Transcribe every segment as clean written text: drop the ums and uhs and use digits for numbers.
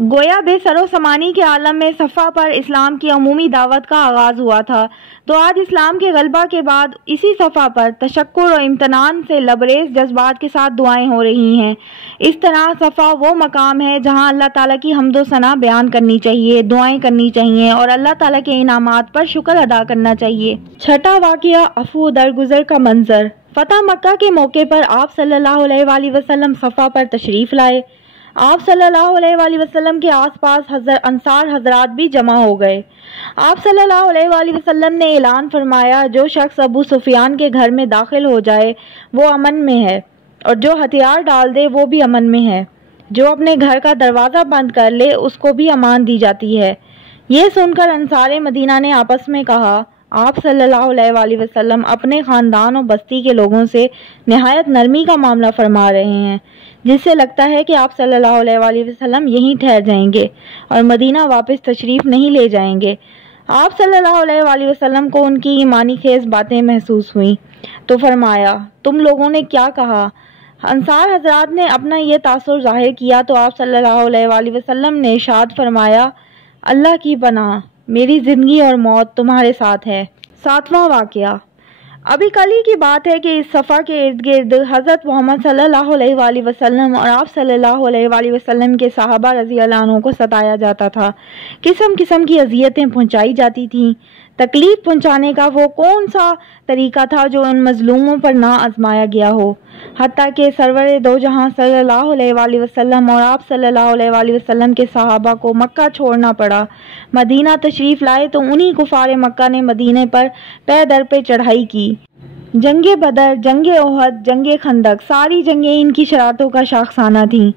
گویا بے سرو سمانی کے عالم میں صفا پر اسلام کی عمومی دعوت کا آغاز ہوا تھا، تو آج اسلام کے غلبہ کے بعد اسی صفا پر تشکر و امتنان سے لبریز جذبات کے ساتھ دعائیں ہو رہی ہیں۔ اس طرح صفا وہ مقام ہے جہاں اللہ تعالیٰ کی حمد و ثنا بیان کرنی چاہیے، دعائیں کرنی چاہیے اور اللہ تعالیٰ کے انعامات پر شکر ادا کرنا چاہیے۔ چھٹا واقعہ عفو درگزر کا منظر۔ فتح مکہ کے موقع پر آپ صلی اللہ علیہ وآلہ وسلم صفا پر تشریف لائے۔ آپ صلی اللہ علیہ وآلہ وسلم کے آس پاس انصار حضرات بھی جمع ہو گئے۔ آپ صلی اللہ علیہ وآلہ وسلم نے اعلان فرمایا، جو شخص ابو سفیان کے گھر میں داخل ہو جائے وہ امن میں ہے، اور جو ہتھیار ڈال دے وہ بھی امن میں ہے۔ جو اپنے گھر کا دروازہ بند کر لے اس کو بھی امان دی جاتی ہے۔ یہ سن کر انصار مدینہ نے آپس میں کہا، آپ صلی اللہ علیہ وآلہ وسلم اپنے خاندان اور بستی کے لوگوں سے نہایت نرمی کا معاملہ فرما رہے ہیں، جس سے لگتا ہے کہ آپ صلی اللہ علیہ وآلہ وسلم یہیں ٹھہر جائیں گے اور مدینہ واپس تشریف نہیں لے جائیں گے۔ آپ صلی اللہ علیہ وآلہ وسلم کو ان کی ایمانی خیز باتیں محسوس ہوئیں تو فرمایا، تم لوگوں نے کیا کہا؟ انصار حضرات نے اپنا یہ تاثر ظاہر کیا تو آپ صلی اللہ علیہ وآلہ وسلم نے ارشاد فرمایا، اللہ کی پناہ، میری زندگی اور موت تمہارے ساتھ ہے۔ ساتواں واقعہ۔ ابھی کل ہی کی بات ہے کہ اس صفا کے ارد گرد حضرت محمد صلی اللہ علیہ وآلہ وسلم اور آپ صلی اللہ علیہ وآلہ وسلم کے صحابہ رضی اللہ عنہ کو ستایا جاتا تھا، قسم قسم کی اذیتیں پہنچائی جاتی تھیں۔ تکلیف پہنچانے کا وہ کون سا طریقہ تھا جو ان مظلوموں پر نہ آزمایا گیا ہو، حتیٰ کہ سرور دو جہاں صلی اللہ علیہ وآلہ وسلم اور آپ صلی اللہ علیہ وآلہ وسلم کے صحابہ کو مکہ چھوڑنا پڑا۔ مدینہ تشریف لائے تو انہی کفار مکہ نے مدینے پر پے در پہ چڑھائی کی۔ جنگ بدر، جنگ احد، جنگ خندق، ساری جنگیں ان کی شرارتوں کا شاخسانہ تھیں۔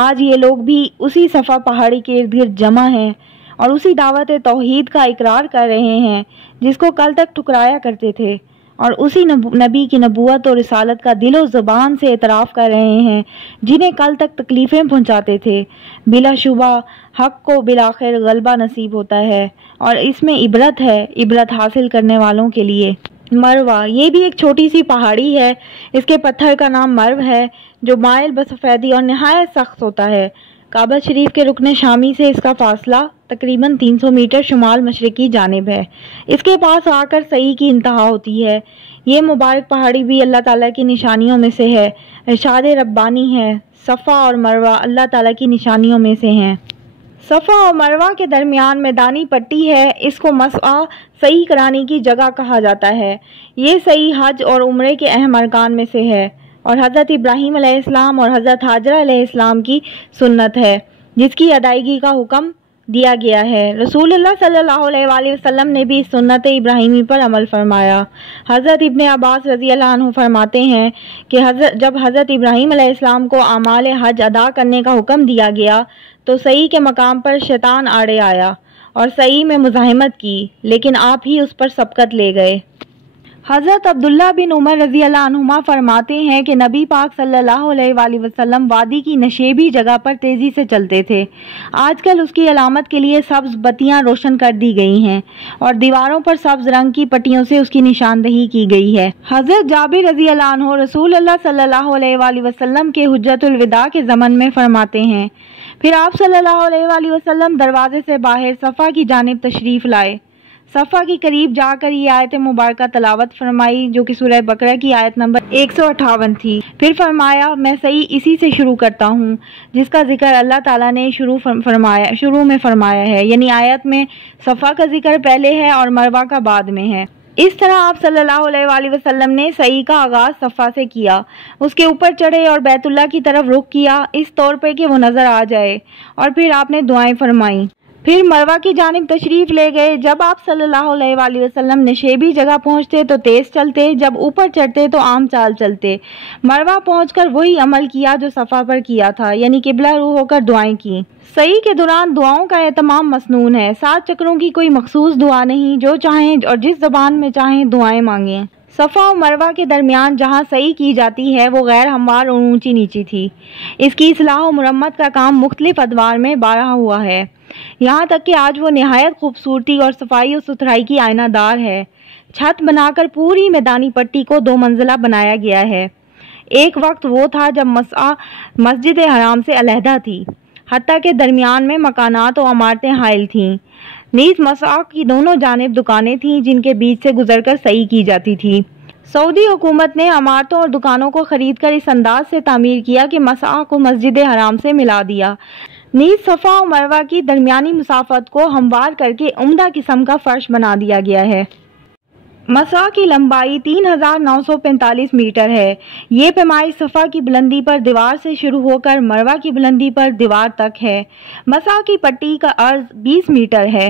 آج یہ لوگ بھی اسی صفا پہاڑی کے ارد گرد جمع ہیں اور اسی دعوت توحید کا اقرار کر رہے ہیں جس کو کل تک ٹھکرایا کرتے تھے، اور اسی نبی کی نبوت اور رسالت کا دل و زبان سے اعتراف کر رہے ہیں جنہیں کل تک تکلیفیں پہنچاتے تھے۔ بلا شبہ حق کو بالآخر غلبہ نصیب ہوتا ہے، اور اس میں عبرت ہے، عبرت حاصل کرنے والوں کے لیے۔ مروہ، یہ بھی ایک چھوٹی سی پہاڑی ہے۔ اس کے پتھر کا نام مرو ہے، جو مائل بسفیدی اور نہایت سخت ہوتا ہے۔ کعبہ شریف کے رکن شامی سے اس کا فاصلہ تقریباً 300 میٹر شمال مشرقی جانب ہے۔ اس کے پاس آ کر صحیح کی انتہا ہوتی ہے۔ یہ مبارک پہاڑی بھی اللہ تعالیٰ کی نشانیوں میں سے ہے، ارشاد ربانی ہے، صفا اور مروہ اللہ تعالیٰ کی نشانیوں میں سے ہیں۔ صفا اور مروہ کے درمیان میدانی پٹی ہے، اس کو مسعی سعی کرانے کی جگہ کہا جاتا ہے۔ یہ سعی حج اور عمرے کے اہم ارکان میں سے ہے، اور حضرت ابراہیم علیہ السلام اور حضرت حاجرہ علیہ السلام کی سنت ہے جس کی ادائیگی کا حکم دیا گیا ہے۔ رسول اللہ صلی اللہ علیہ وآلہ وسلم نے بھی اس سنت ابراہیمی پر عمل فرمایا۔ حضرت ابن عباس رضی اللہ عنہ فرماتے ہیں کہ جب حضرت ابراہیم علیہ السلام کو اعمال حج ادا کرنے کا حکم دیا گیا تو سعی کے مقام پر شیطان آڑے آیا اور سعی میں مزاحمت کی، لیکن آپ ہی اس پر سبقت لے گئے۔ حضرت عبداللہ بن عمر رضی اللہ عنہما فرماتے ہیں کہ نبی پاک صلی اللہ علیہ وآلہ وسلم وادی کی نشیبی جگہ پر تیزی سے چلتے تھے۔ آج کل اس کی علامت کے لیے سبز بتیاں روشن کر دی گئی ہیں اور دیواروں پر سبز رنگ کی پٹیوں سے اس کی نشاندہی کی گئی ہے۔ حضرت جابر رضی اللہ عنہ رسول اللہ صلی اللہ علیہ وآلہ وسلم کے حجۃ الوداع کے ضمن میں فرماتے ہیں، پھر آپ صلی اللہ علیہ وآلہ وسلم دروازے سے باہر صفا کی جانب تشریف لائے۔ صفا کے قریب جا کر یہ آیت مبارکہ تلاوت فرمائی جو کہ سورہ بقرہ کی آیت نمبر 158 تھی۔ پھر فرمایا، میں صحیح اسی سے شروع کرتا ہوں جس کا ذکر اللہ تعالیٰ نے شروع میں فرمایا ہے، یعنی آیت میں صفا کا ذکر پہلے ہے اور مروہ کا بعد میں ہے۔ اس طرح آپ صلی اللہ علیہ وآلہ وسلم نے سعی کا آغاز صفا سے کیا، اس کے اوپر چڑھے اور بیت اللہ کی طرف رخ کیا اس طور پہ کہ وہ نظر آ جائے، اور پھر آپ نے دعائیں فرمائیں۔ پھر مروہ کی جانب تشریف لے گئے۔ جب آپ صلی اللہ علیہ وآلہ وسلم نشیبی جگہ پہنچتے تو تیز چلتے، جب اوپر چڑھتے تو عام چال چلتے۔ مروہ پہنچ کر وہی عمل کیا جو صفا پر کیا تھا، یعنی قبلہ رو ہو کر دعائیں کی۔ سعی کے دوران دعاؤں کا اہتمام مسنون ہے۔ 7 چکروں کی کوئی مخصوص دعا نہیں، جو چاہیں اور جس زبان میں چاہیں دعائیں مانگیں۔ صفا و مروہ کے درمیان جہاں سعی کی جاتی ہے وہ غیر ہموار اور اونچی نیچی تھی۔ اس کی اصلاح و مرمت کا کام مختلف ادوار میں بارہا ہوا ہے، یہاں تک کہ آج وہ نہایت خوبصورتی اور صفائی و ستھرائی کی آئینہ دار ہے۔ چھت بنا کر پوری میدانی پٹی کو 2 منزلہ بنایا گیا ہے۔ ایک وقت وہ تھا جب مسجد حرام سے علیحدہ تھی۔ حتیٰ کہ درمیان میں مکانات و عمارتیں حائل تھیں۔ نیز مساق کی دونوں جانب دکانیں تھیں جن کے بیچ سے گزر کر سعی کی جاتی تھی۔ سعودی حکومت نے عمارتوں اور دکانوں کو خرید کر اس انداز سے تعمیر کیا کہ مساق کو مسجد حرام سے ملا دیا۔ نیز صفا و مروہ کی درمیانی مسافت کو ہموار کر کے عمدہ قسم کا فرش بنا دیا گیا ہے۔ مساق کی لمبائی 3945 میٹر ہے۔ یہ پیمائش صفا کی بلندی پر دیوار سے شروع ہو کر مروہ کی بلندی پر دیوار تک ہے۔ مساق کی پٹی کا عرض 20 میٹر ہے۔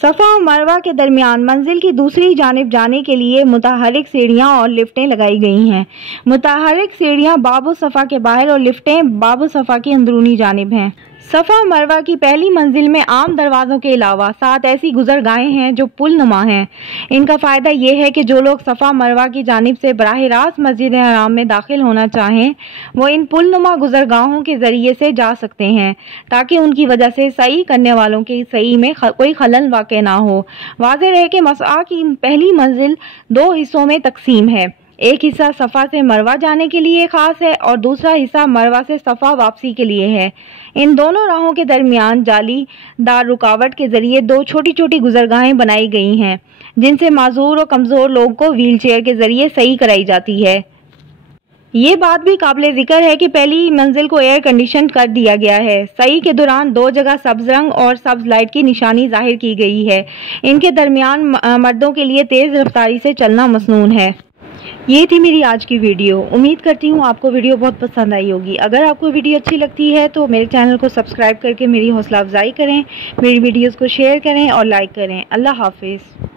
صفا و مروہ کے درمیان منزل کی دوسری جانب جانے کے لیے متحرک سیڑھیاں اور لفٹیں لگائی گئی ہیں۔ متحرک سیڑھیاں باب الصفا کے باہر اور لفٹیں باب الصفا کی اندرونی جانب ہیں۔ صفا و مروہ کی پہلی منزل میں عام دروازوں کے علاوہ 7 ایسی گزرگاہیں ہیں جو پل نما ہیں۔ ان کا فائدہ یہ ہے کہ جو لوگ صفا و مروہ کی جانب سے براہ راست مسجد حرام میں داخل ہونا چاہیں وہ ان پل نما گزرگاہوں کے ذریعے سے جا سکتے ہیں تاکہ ان کی وجہ سے سعی کرنے والوں کی سعی میں کوئی خلل واقع نہ ہو۔ واضح رہے کہ مساق کی پہلی منزل 2 حصوں میں تقسیم ہے۔ ایک حصہ صفا سے مروہ جانے کے لیے خاص ہے اور دوسرا حصہ مروہ سے صفا واپسی کے لیے ہے۔ ان دونوں راہوں کے درمیان جالی دار رکاوٹ کے ذریعے 2 چھوٹی چھوٹی گزرگاہیں بنائی گئی ہیں جن سے معذور اور کمزور لوگ کو ویل چیئر کے ذریعے صحیح کرائی جاتی ہے۔ یہ بات بھی قابل ذکر ہے کہ پہلی منزل کو ایئر کنڈیشن کر دیا گیا ہے۔ صحیح کے دوران 2 جگہ سبز رنگ اور سبز لائٹ کی نشانی ظاہر کی گئی ہے۔ ان کے درمیان مردوں کے لیے تیز رفتاری سے چلنا مسنون ہے۔ یہ تھی میری آج کی ویڈیو۔ امید کرتی ہوں آپ کو ویڈیو بہت پسند آئی ہوگی۔ اگر آپ کو ویڈیو اچھی لگتی ہے تو میرے چینل کو سبسکرائب کر کے میری حوصلہ افزائی کریں، میری ویڈیوز کو شیئر کریں اور لائک کریں۔ اللہ حافظ۔